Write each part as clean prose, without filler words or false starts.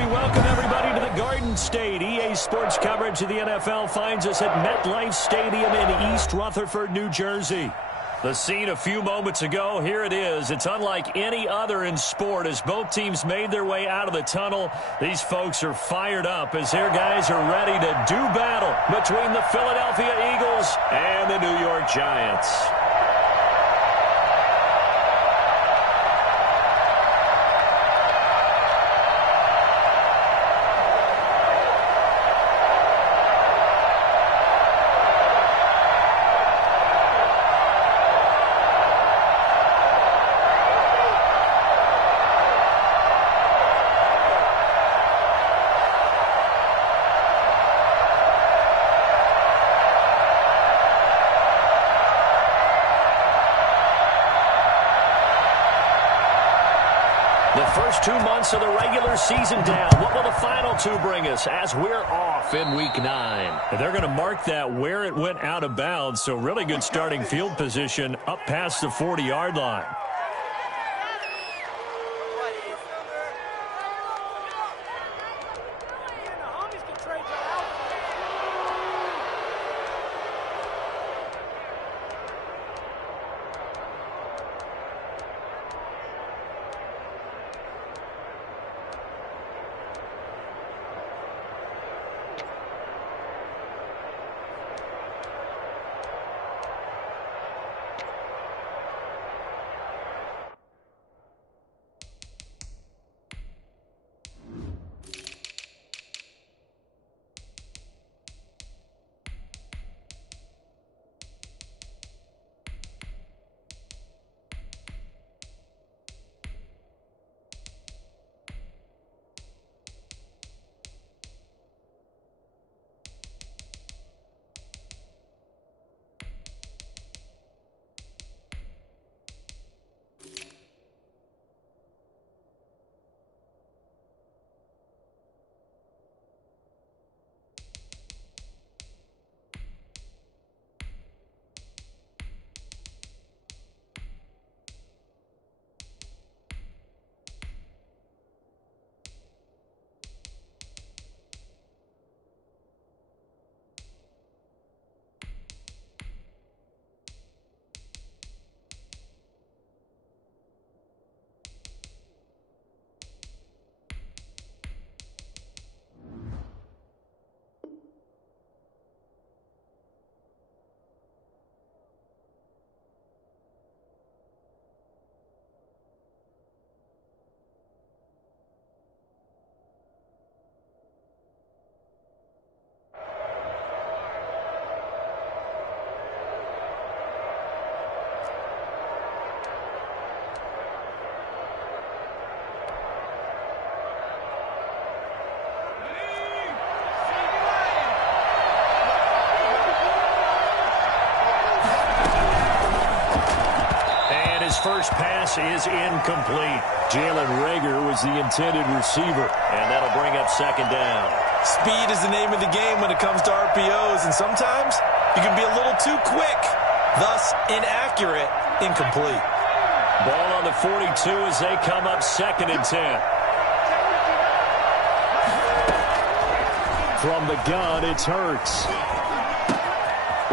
we welcome everybody to the Garden State. EA Sports coverage of the NFL finds us at MetLife Stadium in East Rutherford, New Jersey. The scene a few moments ago, here it is. It's unlike any other in sport as both teams made their way out of the tunnel. These folks are fired up as their guys are ready to do battle between the Philadelphia Eagles and the New York Giants. The first 2 months of the regular season down. What will the final two bring us as we're off in Week 9? They're going to mark that where it went out of bounds, so really good starting field position up past the 40-yard line. First pass is incomplete. Jalen Reagor was the intended receiver, and that'll bring up second down. Speed is the name of the game when it comes to RPOs, and sometimes you can be a little too quick, thus inaccurate, incomplete. Ball on the 42 as they come up 2nd and 10. From the gun, it's Hurts.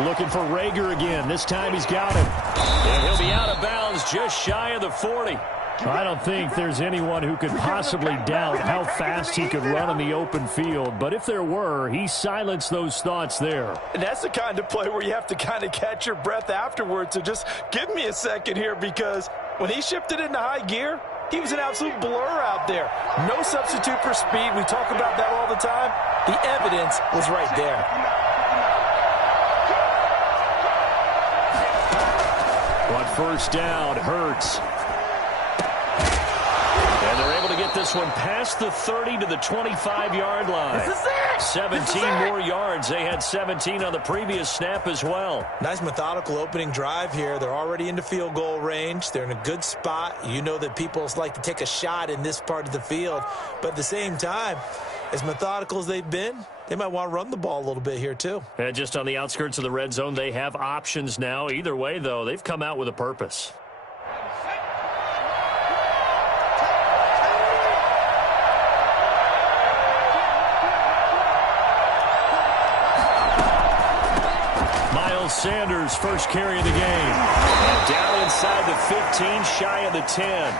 Looking for Reagor again. This time he's got him. And he'll be out of bounds just shy of the 40. I don't think there's anyone who could possibly doubt how fast he could run on the open field. But if there were, he silenced those thoughts there. And that's the kind of play where you have to kind of catch your breath afterwards. So just give me a second here, because when he shifted into high gear, he was an absolute blur out there. No substitute for speed. We talk about that all the time. The evidence was right there. On first down, Hurts. And they're able to get this one past the 30 to the 25-yard line. This is it! 17 more yards. They had 17 on the previous snap as well. Nice methodical opening drive here. They're already into field goal range. They're in a good spot. You know that people like to take a shot in this part of the field. But at the same time, as methodical as they've been, they might want to run the ball a little bit here too. And just on the outskirts of the red zone, they have options now. Either way, though, they've come out with a purpose. Miles Sanders' first carry of the game. And down inside the 15, shy of the 10.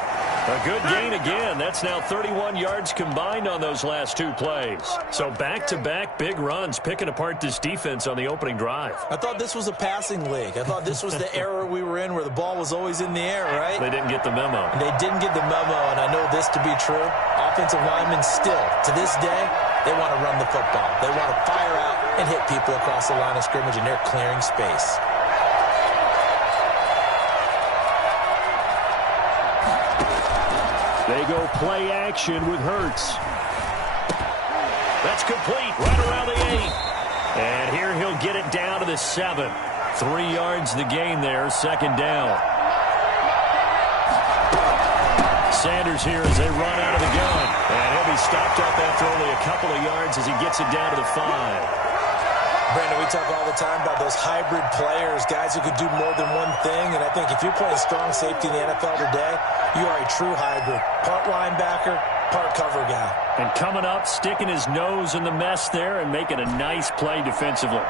A good gain again. That's now 31 yards combined on those last two plays. So back-to-back big runs, picking apart this defense on the opening drive. I thought this was a passing league. I thought this was the era we were in where the ball was always in the air, right? They didn't get the memo. They didn't get the memo, and I know this to be true. Offensive linemen still, to this day, they want to run the football. They want to fire out and hit people across the line of scrimmage, and they're clearing space. They go play action with Hurts. That's complete right around the 8. And here he'll get it down to the 7. 3 yards the gain there, second down. Sanders here as they run out of the gun. And he'll be stopped up after only a couple of yards as he gets it down to the 5. Brandon, we talk all the time about those hybrid players, guys who could do more than one thing. And I think if you're playing strong safety in the NFL today, you are a true hybrid. Part linebacker, part cover guy. And coming up, sticking his nose in the mess there and making a nice play defensively.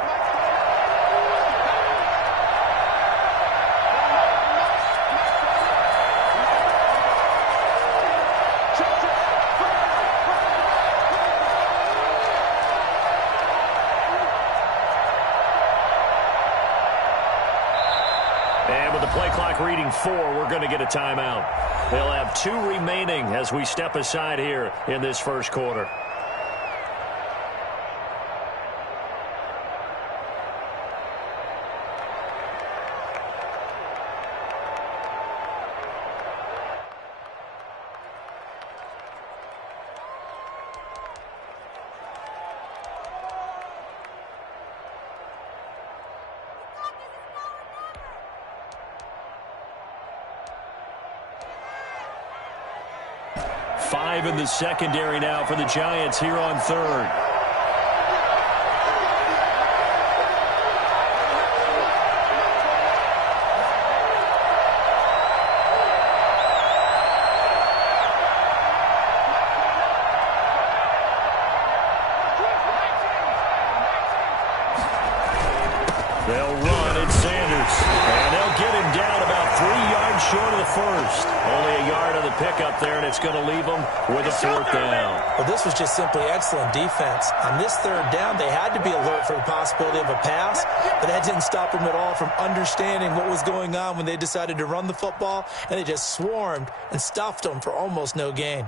Play clock reading 4, we're going to get a timeout. They'll have 2 remaining as we step aside here in this first quarter. In the secondary now for the Giants here on third. They'll run at Sanders, and they'll get him down about 3 yards short of the first. Only a yard on the pickup there, and it's going to leave them with a fourth down. Well, this was just simply excellent defense. On this third down, they had to be alert for the possibility of a pass, but that didn't stop them at all from understanding what was going on when they decided to run the football, and they just swarmed and stuffed them for almost no gain.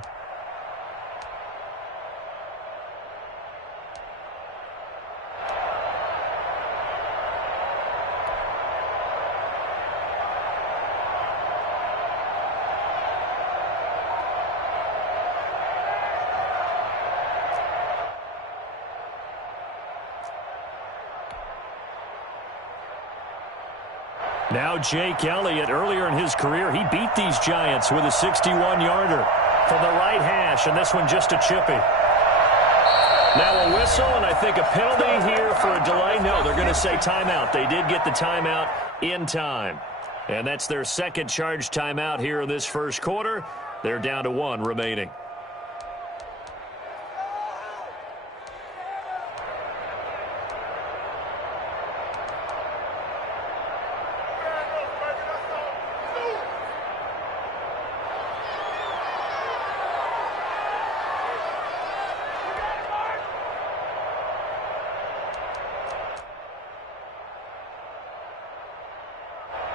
Now Jake Elliott, earlier in his career, he beat these Giants with a 61-yarder from the right hash, and this one just a chippy. Now a whistle, and I think a penalty here for a delay. No, they're going to say timeout. They did get the timeout in time. And that's their second charge timeout here in this first quarter. They're down to 1 remaining.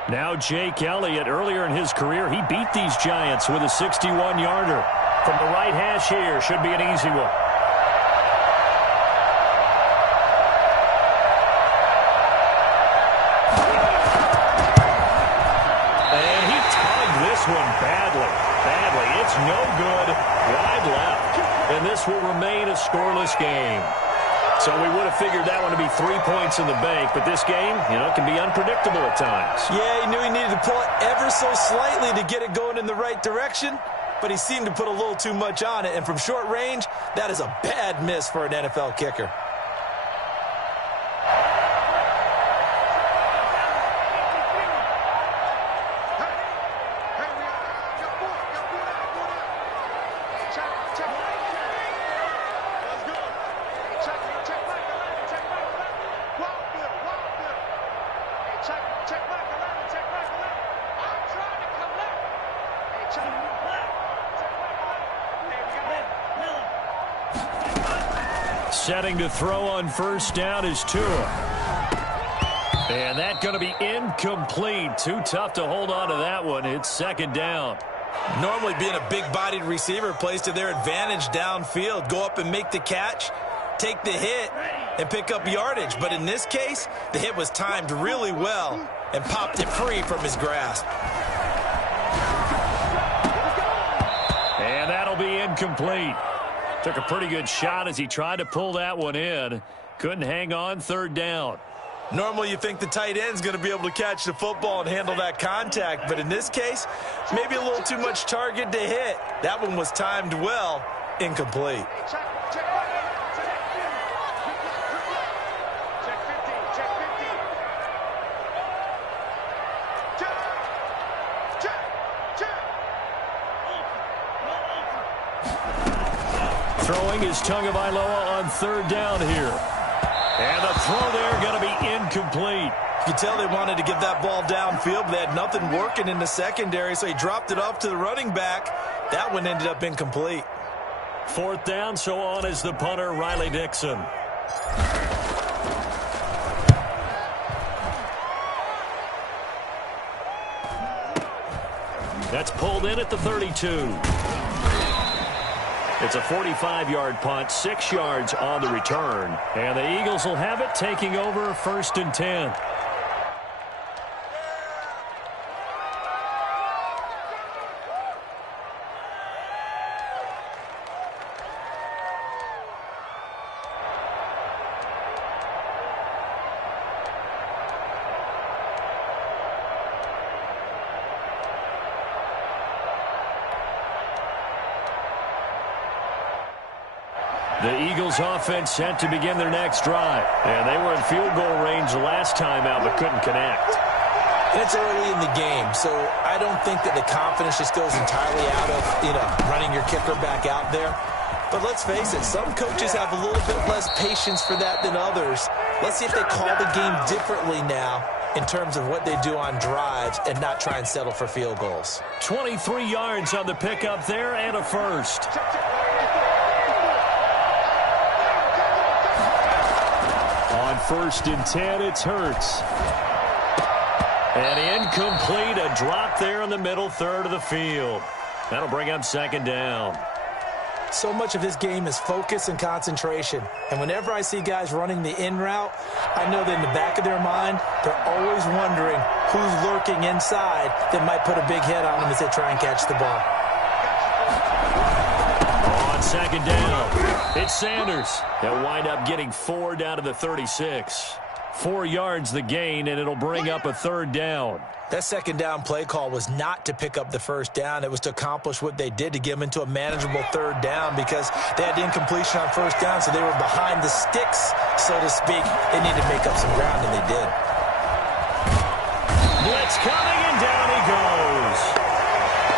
Now Jake Elliott, earlier in his career, he beat these Giants with a 61-yarder. From the right hash here, should be an easy one. And he tugged this one badly. It's no good. Wide left. And this will remain a scoreless game. So we would have figured that one to be 3 points in the bank, but this game, can be unpredictable at times. Yeah, he knew he needed to pull it ever so slightly to get it going in the right direction, but he seemed to put a little too much on it, and from short range, that is a bad miss for an NFL kicker. Setting to throw on first down is Tua. And that's going to be incomplete. Too tough to hold on to that one. It's second down. Normally being a big-bodied receiver plays to their advantage downfield. Go up and make the catch, take the hit, and pick up yardage. But in this case, the hit was timed really well and popped it free from his grasp. And that'll be incomplete. Took a pretty good shot as he tried to pull that one in. Couldn't hang on, third down. Normally you think the tight end's going to be able to catch the football and handle that contact, but in this case, maybe a little too much target to hit. That one was timed well, incomplete. Throwing is Tagovailoa on third down here. And the throw there going to be incomplete. You can tell they wanted to get that ball downfield, but they had nothing working in the secondary, so he dropped it off to the running back. That one ended up incomplete. Fourth down, so on is the punter, Riley Dixon. That's pulled in at the 32. It's a 45-yard punt, 6 yards on the return. And the Eagles will have it, taking over first and 10. The Eagles offense set to begin their next drive. And they were in field goal range the last time out, but couldn't connect. And it's early in the game, so I don't think that the confidence just goes entirely out of, running your kicker back out there. But let's face it, some coaches have a little bit less patience for that than others. Let's see if they call the game differently now in terms of what they do on drives and not try and settle for field goals. 23 yards on the pickup there and a first. On first and 10, it's Hurts. And incomplete, a drop there in the middle third of the field. That'll bring up second down. So much of this game is focus and concentration. And whenever I see guys running the in route, I know that in the back of their mind, they're always wondering who's lurking inside that might put a big hit on them as they try and catch the ball. On second down, it's Sanders. They'll wind up getting 4 down to the 36. 4 yards the gain, and it'll bring up a third down. That second down play call was not to pick up the first down. It was to accomplish what they did, to get them into a manageable third down, because they had incompletion on first down, so they were behind the sticks, so to speak. They needed to make up some ground, and they did. Blitz coming, and down he goes.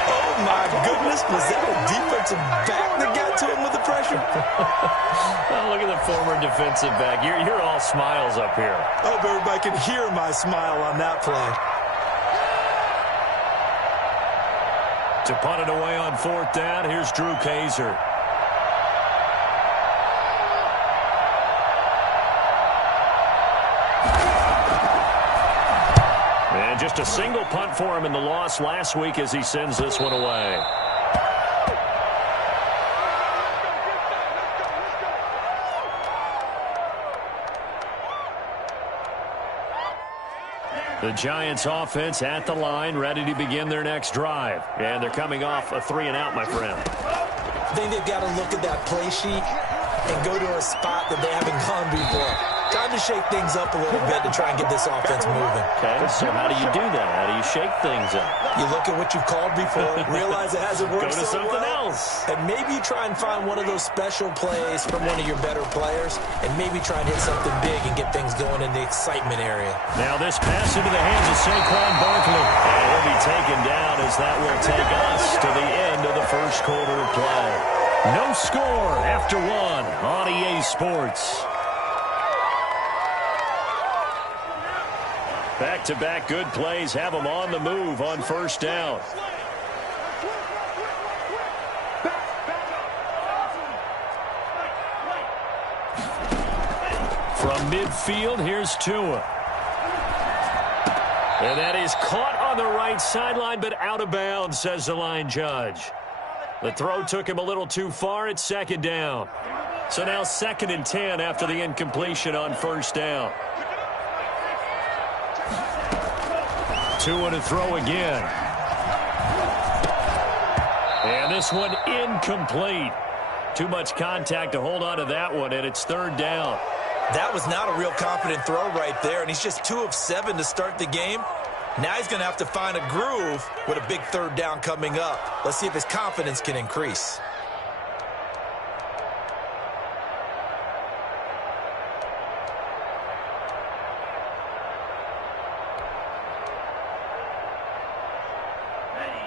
Oh, my goodness. Was that a defensive back that got to him with the pressure? Oh, look at the former defensive back. You're all smiles up here. I hope everybody can hear my smile on that play. To punt it away on fourth down, here's Drew Kaiser. And just a single punt for him in the loss last week as he sends this one away. The Giants offense at the line, ready to begin their next drive. And they're coming off a 3-and-out, my friend. I think they've got to look at that play sheet and go to a spot that they haven't gone before. Time to shake things up a little bit to try and get this offense moving. Okay, so how do you do that? How do you shake things up? You look at what you've called before, realize it hasn't worked so well. Go to something else. And maybe you try and find one of those special plays from one of your better players, and maybe try and hit something big and get things going in the excitement area. Now this pass into the hands of Saquon Barkley. And he'll be taken down as that will take us to the end of the first quarter of play. No score after one on EA Sports. Back-to-back good plays have them on the move on first down. From midfield, here's Tua. And that is caught on the right sideline, but out of bounds, says the line judge. The throw took him a little too far. It's second down. So now 2nd and 10 after the incompletion on first down. Tua to throw again. And this one incomplete. Too much contact to hold on to that one, and it's 3rd down. That was not a real confident throw right there, and he's just 2 of 7 to start the game. Now he's going to have to find a groove with a big 3rd down coming up. Let's see if his confidence can increase.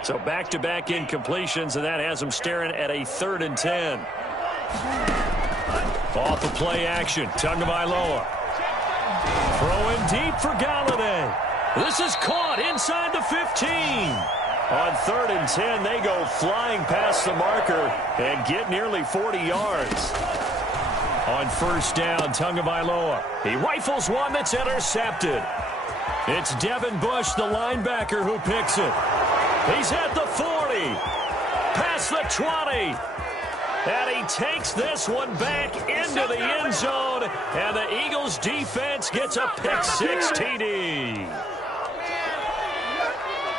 So back-to-back incompletions, and that has him staring at a 3rd and 10. Off of play action, Tagovailoa. Throwing deep for Galladay. This is caught inside the 15. On 3rd and 10, they go flying past the marker and get nearly 40 yards. On first down, Tagovailoa. He rifles one that's intercepted. It's Devin Bush, the linebacker, who picks it. He's at the 40, past the 20, and he takes this one back into the end zone, and the Eagles defense gets a pick-6 TD.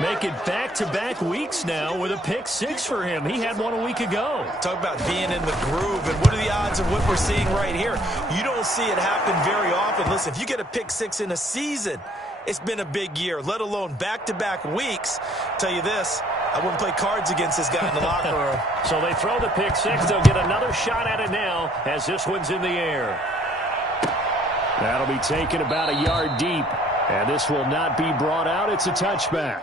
Make it back-to-back weeks now with a pick-6 for him. He had one a week ago. Talk about being in the groove, and what are the odds of what we're seeing right here? You don't see it happen very often. Listen, if you get a pick-6 in a season, it's been a big year, let alone back-to-back weeks. Tell you this, I wouldn't play cards against this guy in the locker room. So they throw the pick-6. They'll get another shot at it now as this one's in the air. That'll be taken about a yard deep, and this will not be brought out. It's a touchback.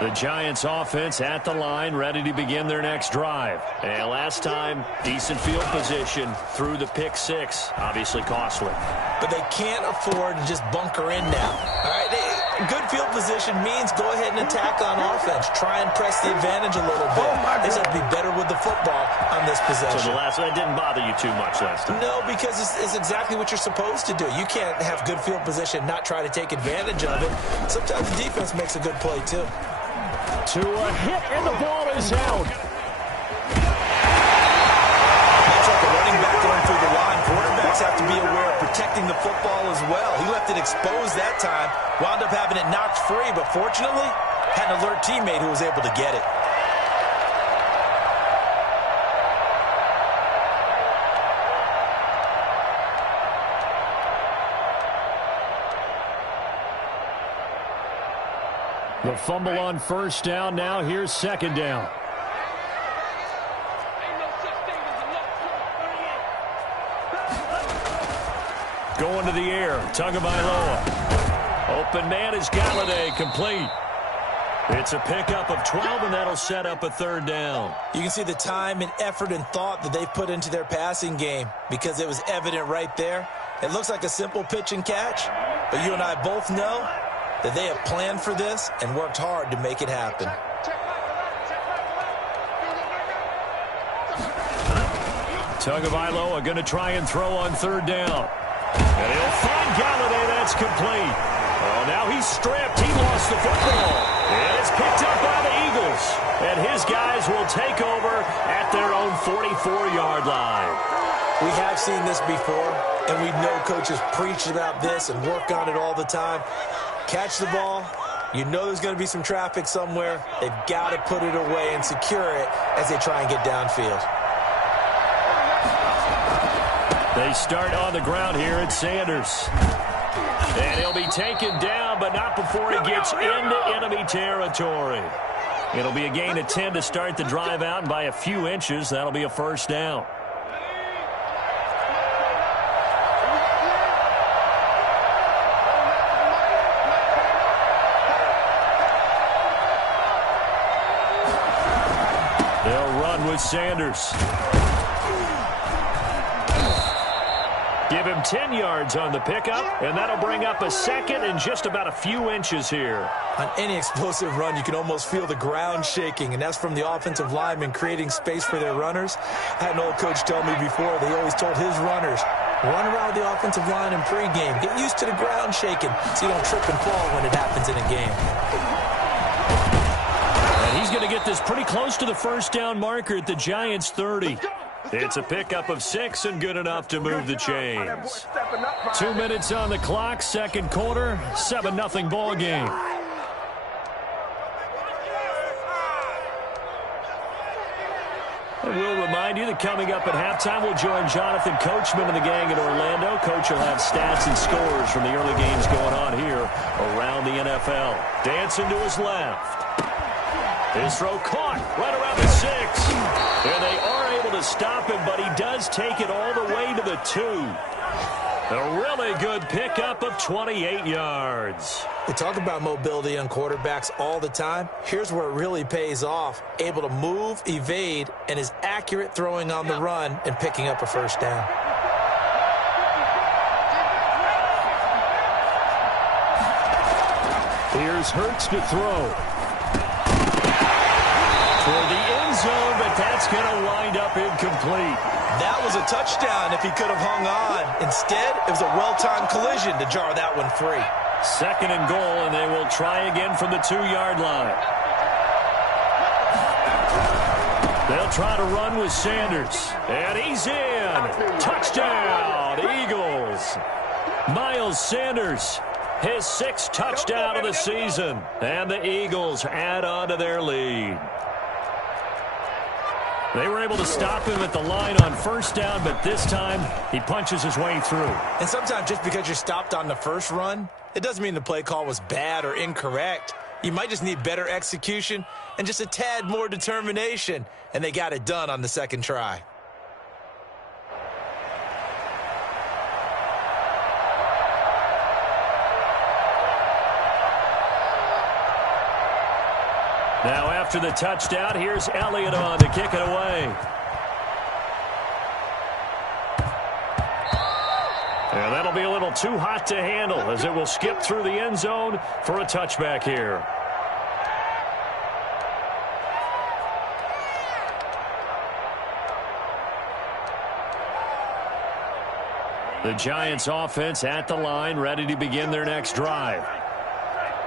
The Giants offense at the line, ready to begin their next drive. And last time, decent field position through the pick-6, obviously costly. But they can't afford to just bunker in now. All right, good field position means go ahead and attack on offense. Try and press the advantage a little bit. They just have to be better with the football on this possession. So that didn't bother you too much last time? No, because it's exactly what you're supposed to do. You can't have good field position, not try to take advantage of it. Sometimes the defense makes a good play, too. To a hit, and the ball is out. That's like a running back going through the line. Quarterbacks have to be aware of protecting the football as well. He left it exposed that time, wound up having it knocked free, but fortunately, had an alert teammate who was able to get it. The fumble on first down. Now here's second down. Going to the air. Tagovailoa. Open man is Galladay. Complete. It's a pickup of 12, and that'll set up a third down. You can see the time and effort and thought that they've put into their passing game because it was evident right there. It looks like a simple pitch and catch, but you and I both know that they have planned for this and worked hard to make it happen. Tagovailoa going to try and throw on third down. And he'll find Galladay. That's complete. Oh, now he's stripped. He lost the football. And it's picked up by the Eagles. And his His guys will take over at their own 44-yard line. We have seen this before, and we know coaches preach about this and work on it all the time. Catch the ball. You know there's going to be some traffic somewhere. They've got to put it away and secure it as they try and get downfield. They start on the ground here at Sanders. And he'll be taken down, but not before he gets into enemy territory. It'll be a gain of 10 to start the drive out, and by a few inches, that'll be a first down. They'll run with Sanders. Give him 10 yards on the pickup, and that'll bring up a second and just about a few inches here. On any explosive run, you can almost feel the ground shaking, and that's from the offensive linemen creating space for their runners. I had an old coach tell me before, they always told his runners, run around the offensive line in pregame. Get used to the ground shaking so you don't trip and fall when it happens in a game. And he's going to get this pretty close to the first down marker at the Giants' 30. It's a pickup of 6 and good enough to move the chains. 2 minutes on the clock, second quarter, 7-0 ball game. And we'll remind you that coming up at halftime, we'll join Jonathan Coachman and the gang in Orlando. Coach will have stats and scores from the early games going on here around the NFL. Dancing to his left. His throw caught right around the 6. And they are able to stop him, but he does take it all the way to the 2. A really good pickup of 28 yards. We talk about mobility on quarterbacks all the time. Here's where it really pays off. Able to move, evade, and is accurate throwing on the run and picking up a first down. Here's Hurts to throw. For the end zone, but that's going to wind up incomplete. That was a touchdown if he could have hung on. Instead, it was a well-timed collision to jar that one free. Second and goal, and they will try again from the 2-yard line. They'll try to run with Sanders. And he's in. Touchdown, Eagles. Miles Sanders, his 6th touchdown of the season. And the Eagles add on to their lead. They were able to stop him at the line on first down, but this time he punches his way through. And sometimes just because you're stopped on the first run, it doesn't mean the play call was bad or incorrect. You might just need better execution and just a tad more determination, and they got it done on the second try. Now after the touchdown, here's Elliott on to kick it away. And that'll be a little too hot to handle as it will skip through the end zone for a touchback here. The Giants offense at the line, ready to begin their next drive.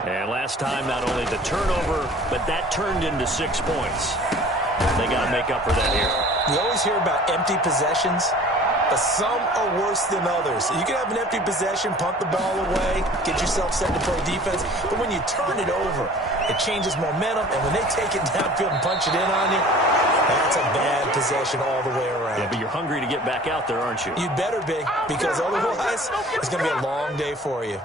And last time, not only the turnover, but that turned into 6 points. They got to make up for that here. You always hear about empty possessions, but some are worse than others. You can have an empty possession, punt the ball away, get yourself set to play defense, but when you turn it over, it changes momentum, and when they take it downfield and punch it in on you, that's a bad possession all the way around. Yeah, but you're hungry to get back out there, aren't you? You'd better be, because otherwise, it's going to be a long day for you.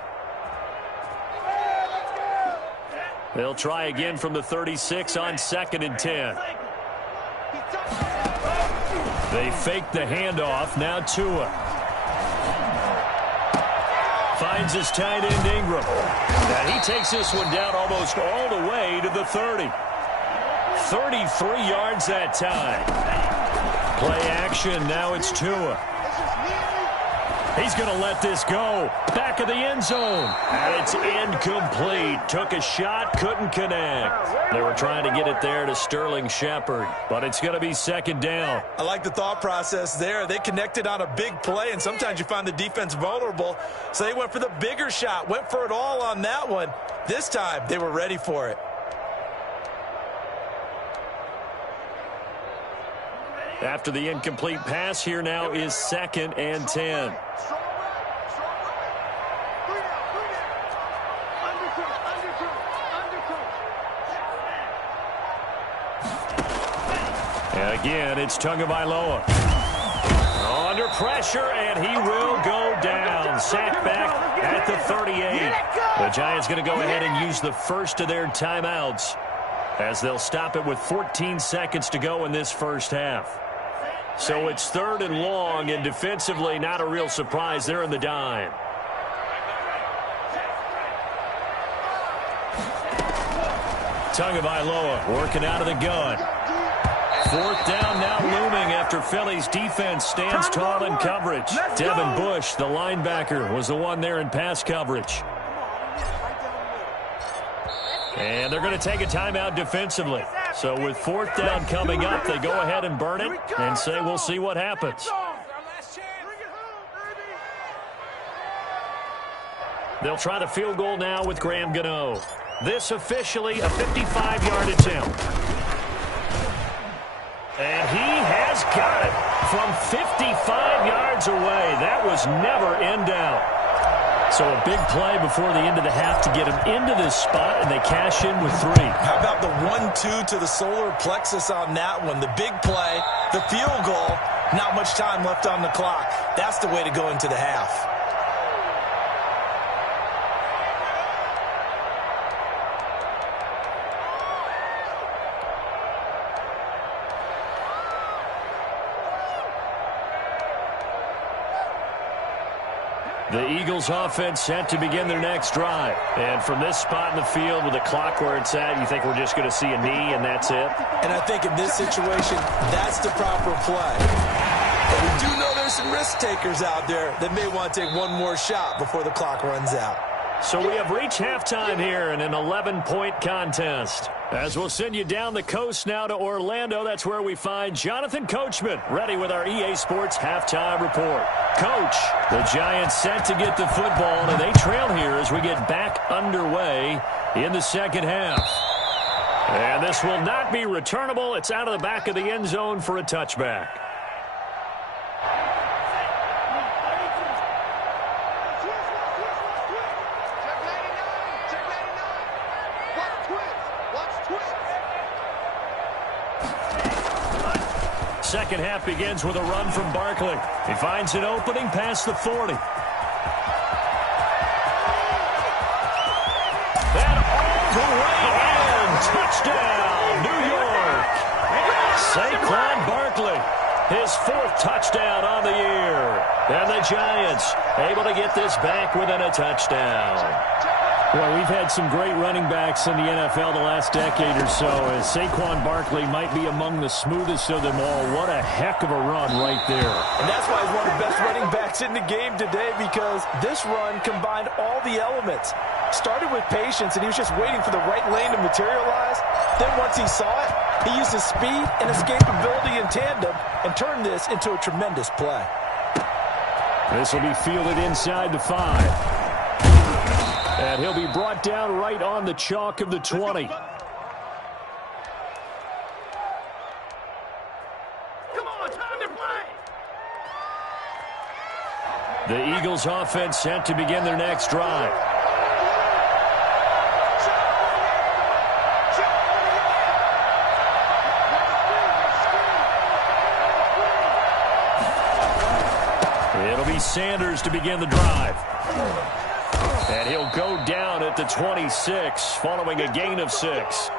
They'll try again from the 36 on 2nd and 10. They fake the handoff. Now Tua finds his tight end Ingram. And he takes this one down almost all the way to the 30. 33 yards that time. Play action. Now it's Tua. He's going to let this go. Back of the end zone. And it's incomplete. Took a shot, couldn't connect. They were trying to get it there to Sterling Shepard. But it's going to be second down. I like the thought process there. They connected on a big play, and sometimes you find the defense vulnerable. So they went for the bigger shot, went for it all on that one. This time, they were ready for it. After the incomplete pass, here now is 2nd and 10. And again, it's Tagovailoa. Under pressure, and he will go down. Sacked back at the 38. The Giants going to go ahead and use the first of their timeouts as they'll stop it with 14 seconds to go in this first half. So it's 3rd and long, and defensively, not a real surprise. They're in the dime. Tagovailoa working out of the gun. 4th down now looming after Philly's defense stands tall in coverage. Devin Bush, the linebacker, was the one there in pass coverage. And they're going to take a timeout defensively. So with 4th down coming up, they go ahead and burn it and say we'll see what happens. They'll try the field goal now with Graham Gano. This officially a 55-yard attempt. And he has got it from 55 yards away. That was never in doubt. So a big play before the end of the half to get him into this spot, and they cash in with 3. How about the 1-2 to the solar plexus on that one? The big play, the field goal, not much time left on the clock. That's the way to go into the half. The Eagles offense set to begin their next drive. And from this spot in the field with the clock where it's at, you think we're just going to see a knee and that's it? And I think in this situation, that's the proper play. But we do know there's some risk takers out there that may want to take one more shot before the clock runs out. So we have reached halftime here in an 11-point contest. As we'll send you down the coast now to Orlando, that's where we find Jonathan Coachman ready with our EA Sports Halftime Report. Coach, the Giants set to get the football, and they trail here as we get back underway in the second half. And this will not be returnable. It's out of the back of the end zone for a touchback. Second half begins with a run from Barkley. He finds an opening past the 40. And all the way in. Touchdown, New York. Saquon Barkley, his 4th touchdown on the year. And the Giants able to get this back within a touchdown. Well, we've had some great running backs in the NFL the last decade or so, as Saquon Barkley might be among the smoothest of them all. What a heck of a run right there. And that's why he's one of the best running backs in the game today, because this run combined all the elements. Started with patience, and he was just waiting for the right lane to materialize. Then once he saw it, he used his speed and escapability in tandem and turned this into a tremendous play. This will be fielded inside the 5. And he'll be brought down right on the chalk of the 20. Come on, time to play. The Eagles offense set to begin their next drive. It'll be Sanders to begin the drive. And he'll go down at the 26, following a gain of 6.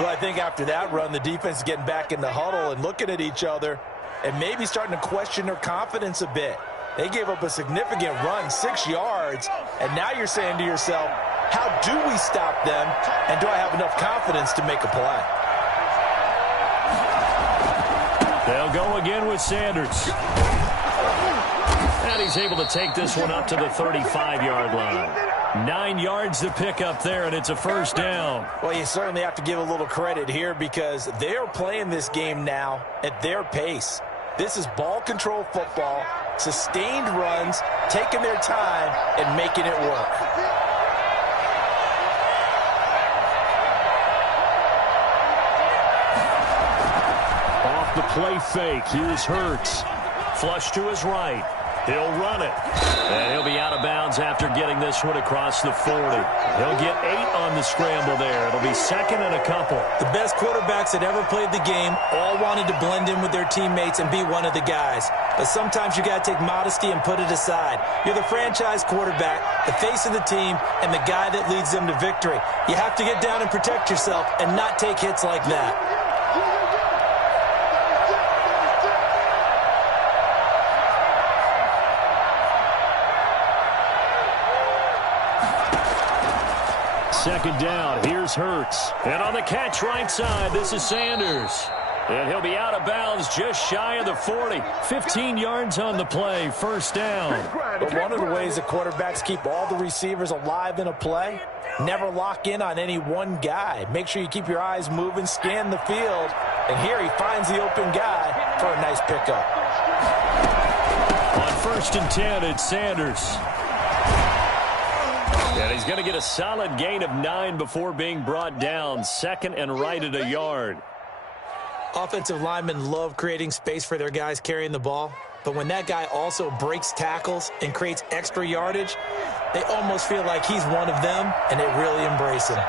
Well, I think after that run, the defense is getting back in the huddle and looking at each other and maybe starting to question their confidence a bit. They gave up a significant run, 6 yards, and now you're saying to yourself, how do we stop them, and do I have enough confidence to make a play? They'll go again with Sanders. And he's able to take this one up to the 35-yard line. 9 yards to pick up there, and it's a first down. Well, you certainly have to give a little credit here because they are playing this game now at their pace. This is ball control football, sustained runs, taking their time, and making it work. the play fake. Here's Hurts. Flush to his right. He'll run it. And he'll be out of bounds after getting this one across the 40. He'll get 8 on the scramble there. It'll be second and a couple. The best quarterbacks that ever played the game all wanted to blend in with their teammates and be one of the guys. But sometimes you got to take modesty and put it aside. You're the franchise quarterback, the face of the team, and the guy that leads them to victory. You have to get down and protect yourself and not take hits like that. Second down, here's Hurts. And on the catch right side, this is Sanders. And he'll be out of bounds just shy of the 40. 15 yards on the play, first down. But one of the ways that quarterbacks keep all the receivers alive in a play, never lock in on any one guy. Make sure you keep your eyes moving, scan the field. And here he finds the open guy for a nice pickup. On 1st and 10, it's Sanders. And he's going to get a solid gain of 9 before being brought down. Second and right at a yard. Offensive linemen love creating space for their guys carrying the ball. But when that guy also breaks tackles and creates extra yardage, they almost feel like he's one of them, and they really embrace him.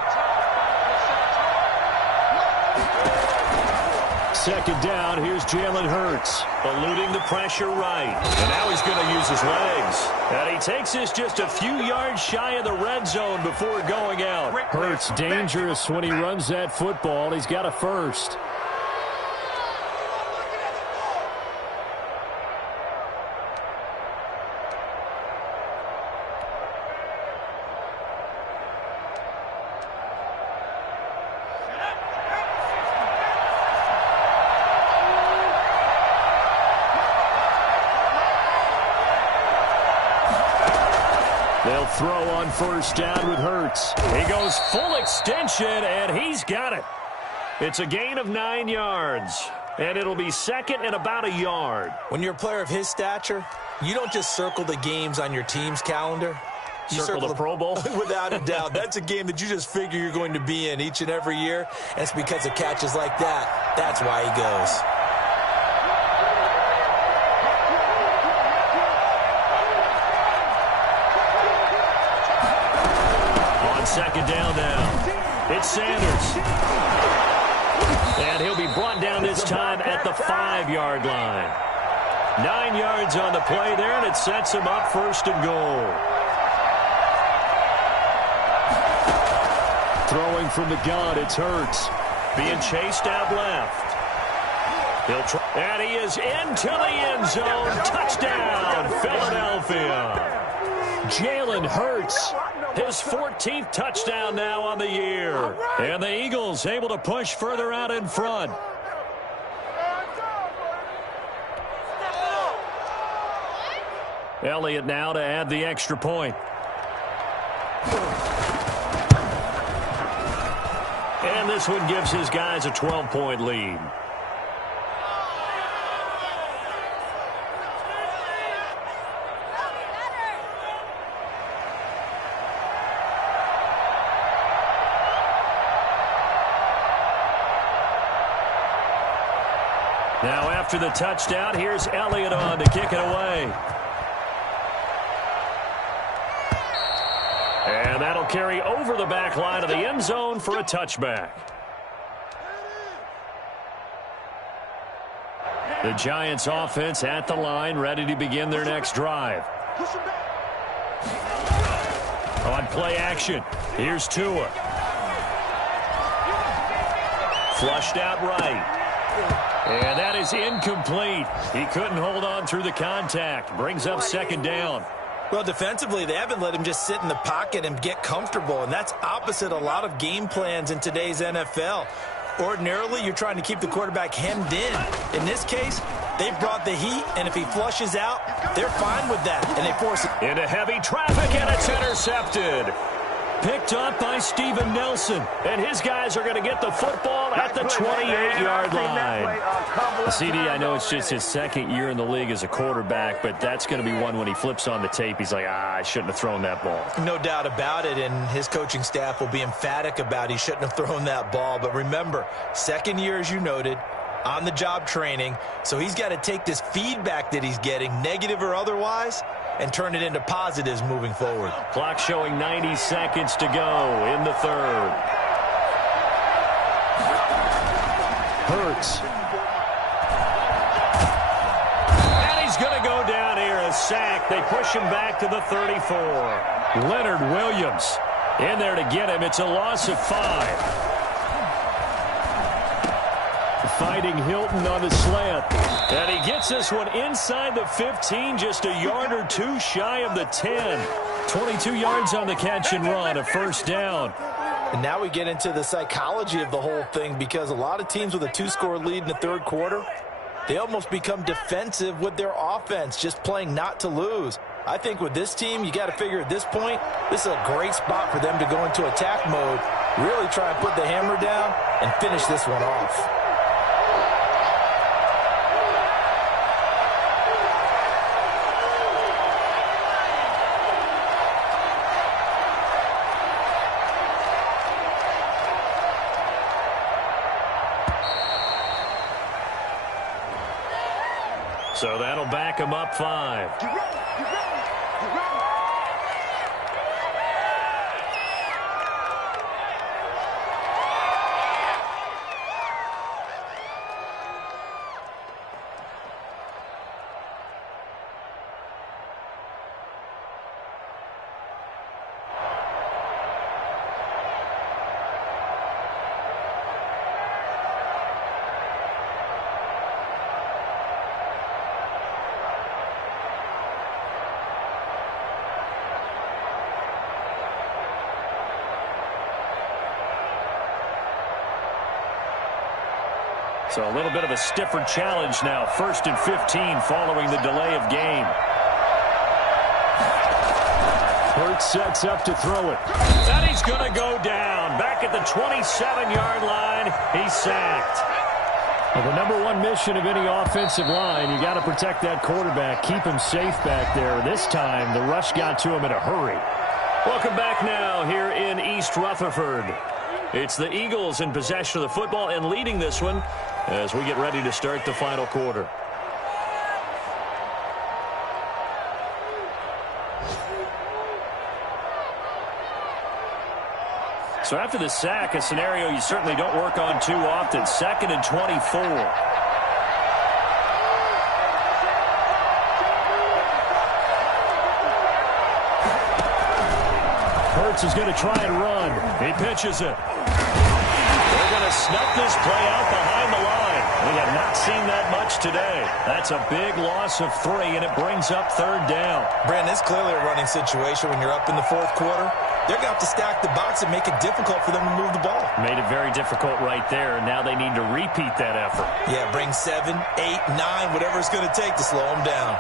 Second down, here's Jalen Hurts, eluding the pressure right. And now he's going to use his legs. And he takes this just a few yards shy of the red zone before going out. Hurts dangerous when he runs that football. He's got a first. They'll throw on 1st down with Hurts. He goes full extension, and he's got it. It's a gain of 9 yards, and it'll be second and about a yard. When you're a player of his stature, you don't just circle the games on your team's calendar. You circle the Pro Bowl? Without a doubt. That's a game that you just figure you're going to be in each and every year, and it's because of catches like that. That's why he goes. Second down now. It's Sanders. And he'll be brought down this time at the 5-yard line. 9 yards on the play there, and it sets him up 1st and goal. Throwing from the gun, it's Hurts. Being chased out left. He'll try, and he is into the end zone. Touchdown, Philadelphia. Jalen Hurts. His 14th touchdown now on the year. And the Eagles able to push further out in front. Elliott now to add the extra point. And this one gives his guys a 12-point lead. Now after the touchdown, here's Elliott on to kick it away. And that'll carry over the back line of the end zone for a touchback. The Giants offense at the line, ready to begin their next drive. On play action, here's Tua. Flushed out right. And that is incomplete. He couldn't hold on through the contact. Brings up second down. Well, defensively, they haven't let him just sit in the pocket and get comfortable, and that's opposite a lot of game plans in today's NFL. Ordinarily, you're trying to keep the quarterback hemmed in. In this case, they brought the heat, and if he flushes out, they're fine with that, and they force it. Into heavy traffic, and it's intercepted. Picked up by Steven Nelson, and his guys are going to get the football at the 28-yard line. CD, I know it's just his second year in the league as a quarterback, but that's going to be one when he flips on the tape, he's like, I shouldn't have thrown that ball. No doubt about it, and his coaching staff will be emphatic about he shouldn't have thrown that ball. But remember, second year, as you noted, on-the-job training, so he's got to take this feedback that he's getting, negative or otherwise, and turn it into positives moving forward. Clock showing 90 seconds to go in the third. Hurts. And he's going to go down here, a sack. They push him back to the 34. Leonard Williams in there to get him. It's a loss of 5. Fighting Hilton on the slant. And he gets this one inside the 15, just a yard or two shy of the 10. 22 yards on the catch and run, a first down. And now we get into the psychology of the whole thing, because a lot of teams with a 2-score lead in the third quarter, they almost become defensive with their offense, just playing not to lose. I think with this team, you got to figure at this point, this is a great spot for them to go into attack mode, really try and put the hammer down and finish this one off. So that'll back him up 5. So a little bit of a stiffer challenge now. 1st and 15 following the delay of game. Hurts sets up to throw it. And he's going to go down. Back at the 27-yard line. He's sacked. Well, the number one mission of any offensive line, you got to protect that quarterback, keep him safe back there. This time, the rush got to him in a hurry. Welcome back now here in East Rutherford. It's the Eagles in possession of the football and leading this one as we get ready to start the final quarter. So after the sack, a scenario you certainly don't work on too often. 2nd and 24. Hurts is going to try and run. He pitches it. They're going to snuff this play out behind the line. We have not seen that much today. That's a big loss of 3, and it brings up 3rd down. Brandon, it's clearly a running situation when you're up in the 4th quarter. They're going to have to stack the box and make it difficult for them to move the ball. Made it very difficult right there, and now they need to repeat that effort. Yeah, bring 7, 8, 9, whatever it's going to take to slow them down.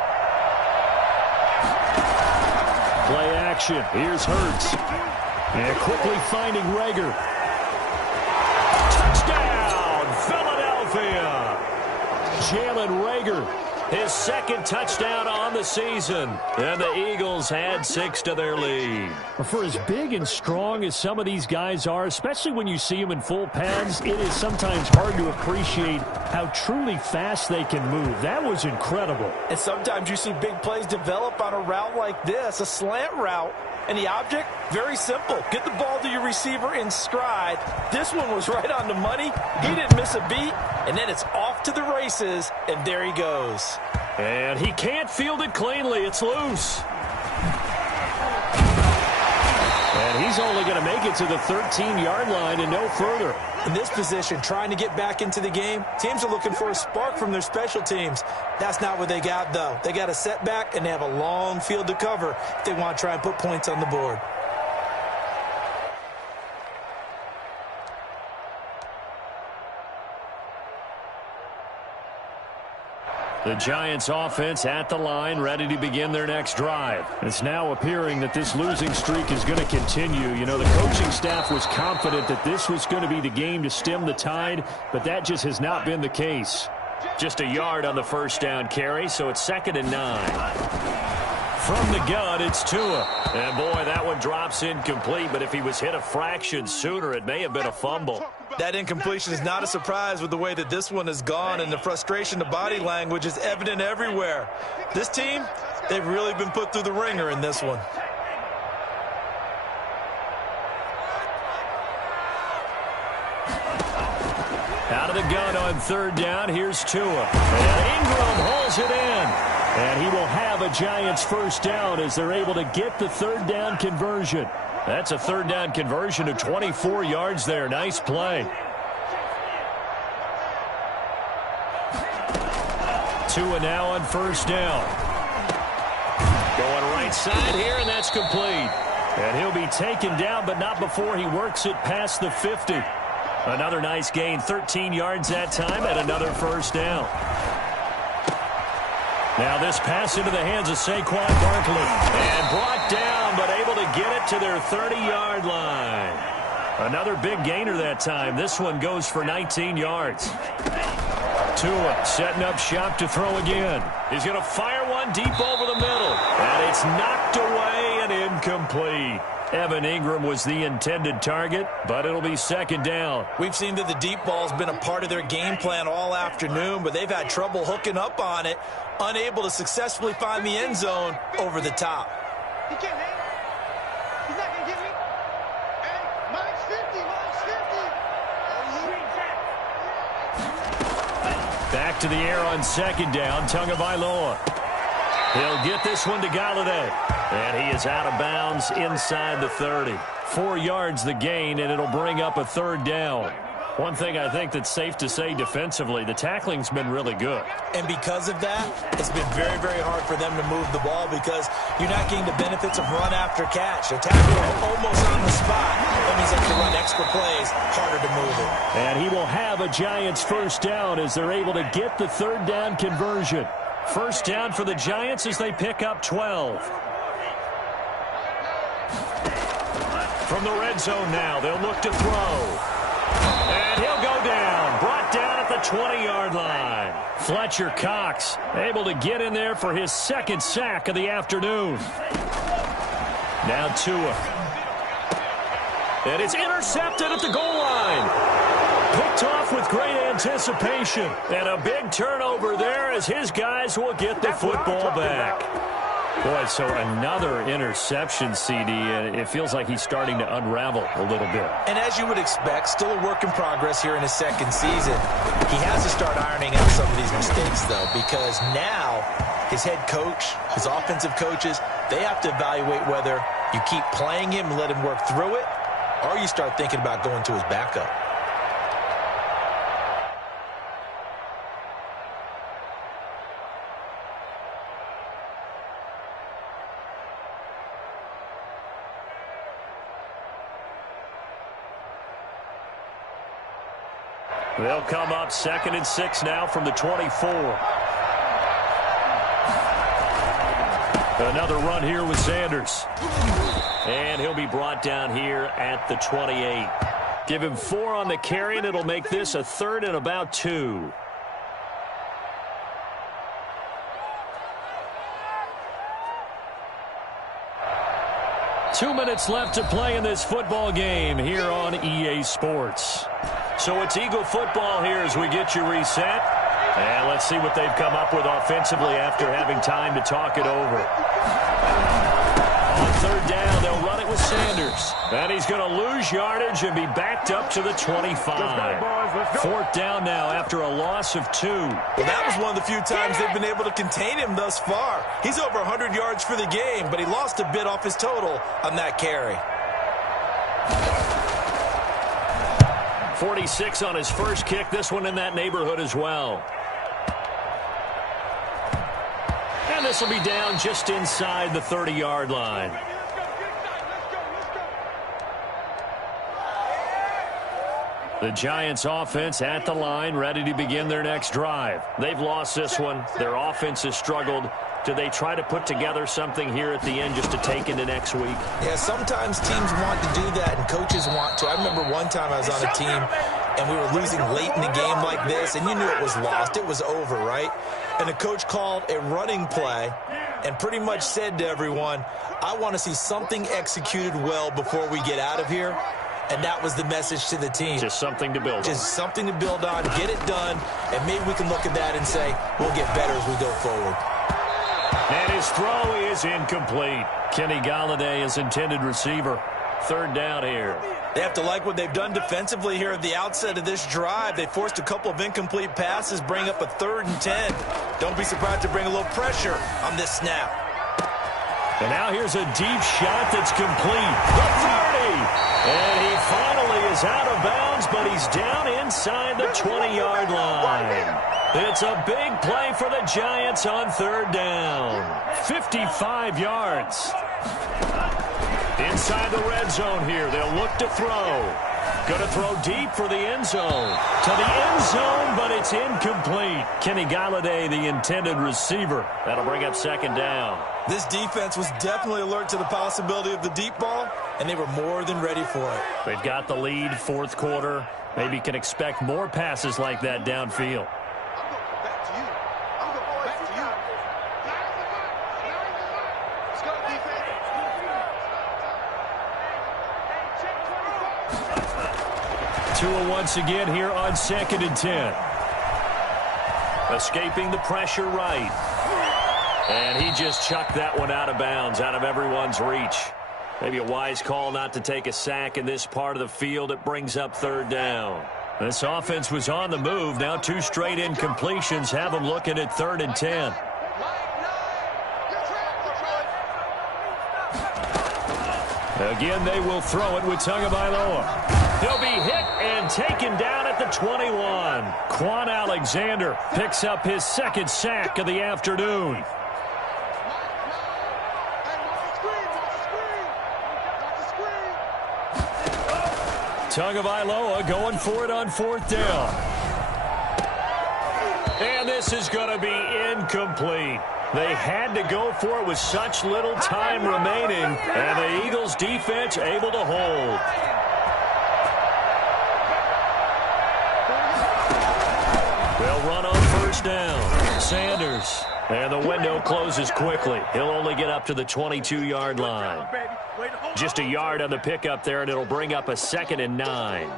Play action. Here's Hurts. And quickly finding Reagor. Touchdown, Philadelphia! Jalen Reagor. His 2nd touchdown on the season. And the Eagles add 6 to their lead. For as big and strong as some of these guys are, especially when you see them in full pads, it is sometimes hard to appreciate how truly fast they can move. That was incredible. And sometimes you see big plays develop on a route like this, a slant route. And the object, very simple. Get the ball to your receiver in stride. This one was right on the money. He didn't miss a beat. And then it's off to the races, and there he goes. And he can't field it cleanly. It's loose. And he's only going to make it to the 13-yard line and no further. In this position, trying to get back into the game, teams are looking for a spark from their special teams. That's not what they got, though. They got a setback, and they have a long field to cover if they want to try and put points on the board. The Giants offense at the line, ready to begin their next drive. It's now appearing that this losing streak is going to continue. You know, the coaching staff was confident that this was going to be the game to stem the tide, but that just has not been the case. Just a yard on the 1st down carry, so it's 2nd and 9. From the gun, it's Tua. And boy, that one drops incomplete, but if he was hit a fraction sooner, it may have been a fumble. That incompletion is not a surprise with the way that this one has gone, and the frustration, the body language is evident everywhere. This team, they've really been put through the ringer in this one. Out of the gun on third down, here's Tua. And Ingram holds it in. And he will have a Giants first down as they're able to get the third down conversion. That's a third down conversion of 24 yards there. Nice play. Tua now on first down. Going right side here, and that's complete. And he'll be taken down, but not before he works it past the 50. Another nice gain, 13 yards that time, and another first down. Now this pass into the hands of Saquon Barkley. And brought down, but able to get it to their 30-yard line. Another big gainer that time. This one goes for 19 yards. Tua setting up shop to throw again. He's going to fire one deep over the middle. And it's knocked away and incomplete. Evan Ingram was the intended target, but it'll be second down. We've seen that the deep ball's been a part of their game plan all afternoon, but they've had trouble hooking up on it, unable to successfully find the end zone over the top. He can't hang. He's not going to get me. Hey, mine's 50, mine's 50. Back to the air on second down, Tagovailoa. He'll get this one to Galladay. And he is out of bounds inside the 30. 4 yards the gain, and it'll bring up a third down. One thing I think that's safe to say defensively, the tackling's been really good. And because of that, it's been very, very hard for them to move the ball because you're not getting the benefits of run after catch. They're tackling almost on the spot. That means they have to run extra plays, harder to move it. And he will have a Giants first down as they're able to get the third down conversion. First down for the Giants as they pick up 12. From the red zone now, they'll look to throw. And he'll go down. Brought down at the 20-yard line. Fletcher Cox able to get in there for his second sack of the afternoon. Now Tua. And it's intercepted at the goal line. Picked off with great anticipation. And a big turnover there as his guys will get the football back. Boy, so another interception, CD, and it feels like he's starting to unravel a little bit. And as you would expect, still a work in progress here in his second season. He has to start ironing out some of these mistakes, though, because now his head coach, his offensive coaches, they have to evaluate whether you keep playing him and let him work through it, or you start thinking about going to his backup. They'll come up 2nd and 6 now from the 24. Another run here with Sanders. And he'll be brought down here at the 28. Give him 4 on the carry, and it'll make this a 3rd and about 2. Two minutes left to play in this football game here on EA Sports. So it's Eagle football here as we get you reset. And let's see what they've come up with offensively after having time to talk it over. On third down, they'll run it with Sanders. And he's going to lose yardage and be backed up to the 25. 4th down now after a loss of 2. Well, that was one of the few times they've been able to contain him thus far. He's over 100 yards for the game, but he lost a bit off his total on that carry. 46 on his first kick. This one in that neighborhood as well. And this will be down just inside the 30-yard line. The Giants offense at the line, ready to begin their next drive. They've lost this one. Their offense has struggled. Do they try to put together something here at the end just to take into next week? Yeah, sometimes teams want to do that and coaches want to. I remember one time I was on a team and we were losing late in the game like this, and you knew it was lost. It was over, right? And the coach called a running play and pretty much said to everyone, I want to see something executed well before we get out of here. And that was the message to the team. Just something to build on. Just something to build on, get it done, and maybe we can look at that and say, we'll get better as we go forward. And his throw is incomplete. Kenny Golladay is intended receiver. Third down here. They have to like what they've done defensively here at the outset of this drive. They forced a couple of incomplete passes, bring up a 3rd and 10. Don't be surprised to bring a little pressure on this snap. And now here's a deep shot that's complete. The 30. And he finally is out of bounds, but he's down inside the 20-yard line. It's a big play for the Giants on 3rd down. 55 yards. Inside the red zone here. They'll look to throw. Going to throw deep for the end zone. To the end zone, but it's incomplete. Kenny Golladay, the intended receiver. That'll bring up 2nd down. This defense was definitely alert to the possibility of the deep ball, and they were more than ready for it. They've got the lead, 4th quarter. Maybe can expect more passes like that downfield. Back to you. I'm going back to you. Let's go, defense. 2 once again here on 2nd and 10. Escaping the pressure right. And he just chucked that one out of bounds, out of everyone's reach. Maybe a wise call not to take a sack in this part of the field. It brings up 3rd down. This offense was on the move. Now 2 straight incompletions have them looking at 3rd and 10. Again, they will throw it with Tagovailoa. He'll be hit and taken down at the 21. Quan Alexander picks up his 2nd sack of the afternoon. Tagovailoa going for it on 4th down. And this is going to be incomplete. They had to go for it with such little time remaining, and the Eagles defense able to hold. They'll run on 1st down. Sanders. And the window closes quickly. He'll only get up to the 22-yard line. Just a yard on the pickup there, and it'll bring up a 2nd and 9.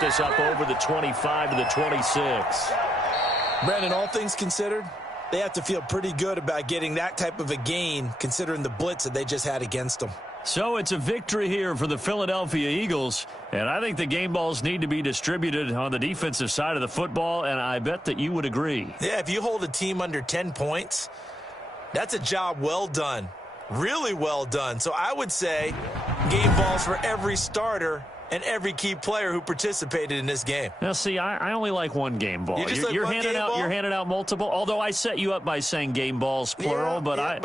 This up over the 25 to the 26. Brandon, all things considered, they have to feel pretty good about getting that type of a gain considering the blitz that they just had against them. So it's a victory here for the Philadelphia Eagles, and I think the game balls need to be distributed on the defensive side of the football, and I bet that you would agree. Yeah, if you hold a team under 10 points, that's a job well done. Really well done. So I would say game balls for every starter and every key player who participated in this game. Now, see, I only like one game ball. You're handing out multiple. Although I set you up by saying game balls plural, but I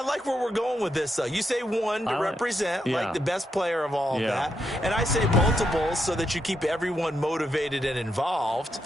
like where we're going with this. Though you say one to represent like the best player of all of that, and I say multiples so that you keep everyone motivated and involved.